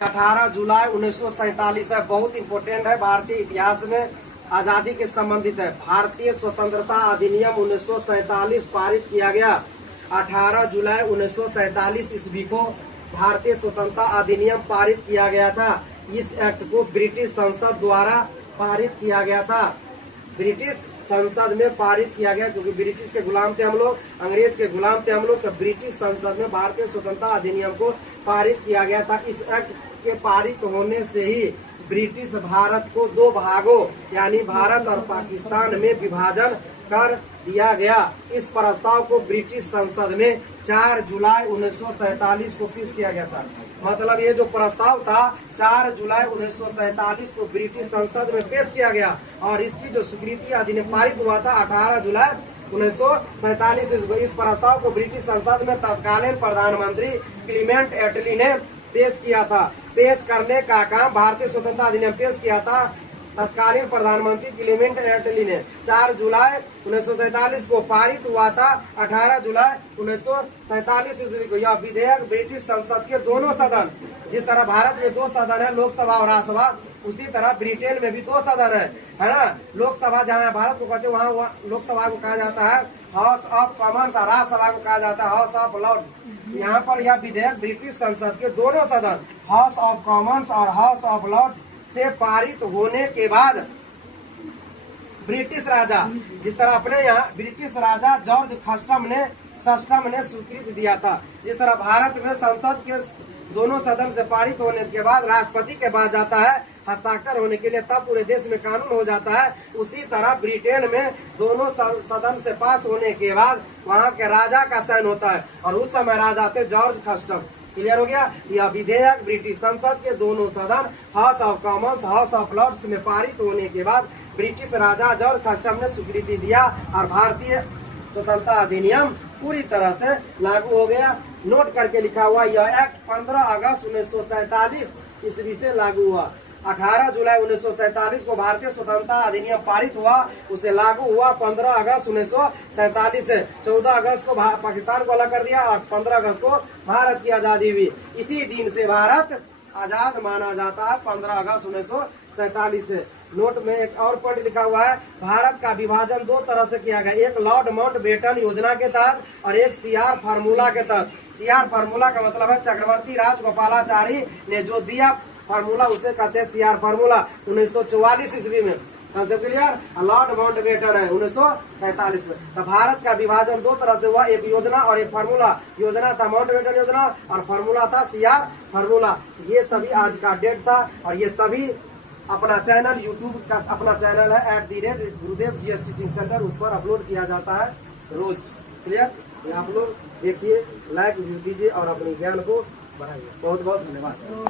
18 जुलाई 1947 है, बहुत इम्पोर्टेंट है, भारतीय इतिहास में आजादी के संबंधित है। भारतीय स्वतंत्रता अधिनियम 1947 पारित किया गया। 18 जुलाई 1947 ईस्वी को भारतीय स्वतंत्रता अधिनियम पारित किया गया था। इस एक्ट को ब्रिटिश संसद द्वारा पारित किया गया था। ब्रिटिश संसद में पारित किया गया, क्योंकि ब्रिटिश के गुलाम थे हम लोग, अंग्रेज के गुलाम थे हम लोग, तो ब्रिटिश संसद में भारतीय स्वतंत्रता अधिनियम को पारित किया गया था। इस एक्ट के पारित होने से ही ब्रिटिश भारत को दो भागों यानी भारत और पाकिस्तान में विभाजन कर दिया गया। इस प्रस्ताव को ब्रिटिश संसद में 4 जुलाई 1947 को पेश किया गया था। मतलब ये जो प्रस्ताव था 4 जुलाई 1947 को ब्रिटिश संसद में पेश किया गया और इसकी जो स्वीकृति अधिनियम पारित हुआ था 18 जुलाई 1947। इस प्रस्ताव को ब्रिटिश संसद में तत्कालीन प्रधानमंत्री क्लीमेंट एटली ने पेश किया था। पेश करने का काम भारतीय स्वतंत्रता अधिनियम पेश किया था तत्कालीन प्रधानमंत्री क्लीमेंट एटली ने। 4 जुलाई 1947 को पारित हुआ था। 18 जुलाई 1947 ईस्वी को यह विधेयक ब्रिटिश संसद के दोनों सदन, जिस तरह भारत में 2 सदन है, लोकसभा और राज्यसभा, उसी तरह ब्रिटेन में भी 2 सदन है ना। लोकसभा जहाँ भारत को कहते हैं वहाँ लोकसभा को कहा जाता है हाउस ऑफ कॉमन्स और राज्यसभा को कहा जाता है हाउस ऑफ लॉर्ड्स। यहाँ पर यह विधेयक ब्रिटिश संसद के दोनों सदन हाउस ऑफ कॉमन्स और हाउस ऑफ लॉर्ड्स से पारित होने के बाद ब्रिटिश राजा, जिस तरह अपने यहाँ ब्रिटिश राजा जॉर्ज सष्टम ने स्वीकृति दिया था, जिस तरह भारत में संसद के दोनों सदन से पारित होने के बाद राष्ट्रपति के पास जाता है हस्ताक्षर होने के लिए, तब पूरे देश में कानून हो जाता है। उसी तरह ब्रिटेन में दोनों सदन से पास होने के बाद वहाँ के राजा का साइन होता है और उस समय राजा थे जॉर्ज सष्टम। क्लियर हो गया। यह विधेयक ब्रिटिश संसद के दोनों सदन House of Commons House of Lords में पारित होने के बाद ब्रिटिश राजा जॉर्ज सष्टम ने स्वीकृति दिया और भारतीय स्वतंत्रता अधिनियम पूरी तरह से लागू हो गया। नोट करके लिखा हुआ यह एक्ट 15 अगस्त 1947 ईस्वी से लागू हुआ। 18 जुलाई 1947 को भारतीय स्वतंत्रता अधिनियम पारित हुआ, उसे लागू हुआ 15 अगस्त 1947 से। 14 अगस्त को पाकिस्तान को अलग कर दिया और 15 अगस्त को भारत की आजादी हुई। इसी दिन से भारत आजाद माना जाता है, 15 अगस्त 1947 से। नोट में एक और पॉइंट लिखा हुआ है, भारत का विभाजन 2 तरह से किया गया, एक लॉर्ड माउंटबेटन योजना के तहत और एक सीआर फार्मूला के तहत। सीआर फार्मूला का मतलब है चक्रवर्ती राजगोपालाचारी ने जो दिया फार्मूला, उसे कहते हैं सीआर फार्मूला। 1944 ईस्वी में क्लियर। लॉर्ड माउंटबेटन है 1947 में। तो भारत का विभाजन 2 तरह से हुआ, एक योजना और एक फार्मूला। योजना था माउंटबेटन योजना और फार्मूला था सीआर फार्मूला। ये सभी आज का डेट था और ये सभी अपना चैनल यूट्यूब का अपना चैनल है @गुरुदेव GS टीचिंग सेंटर, उस पर अपलोड किया जाता है रोज। क्लियर। आप लोग देखिए, लाइक कीजिए और अपने ज्ञान को बढ़ाइए। बहुत बहुत धन्यवाद।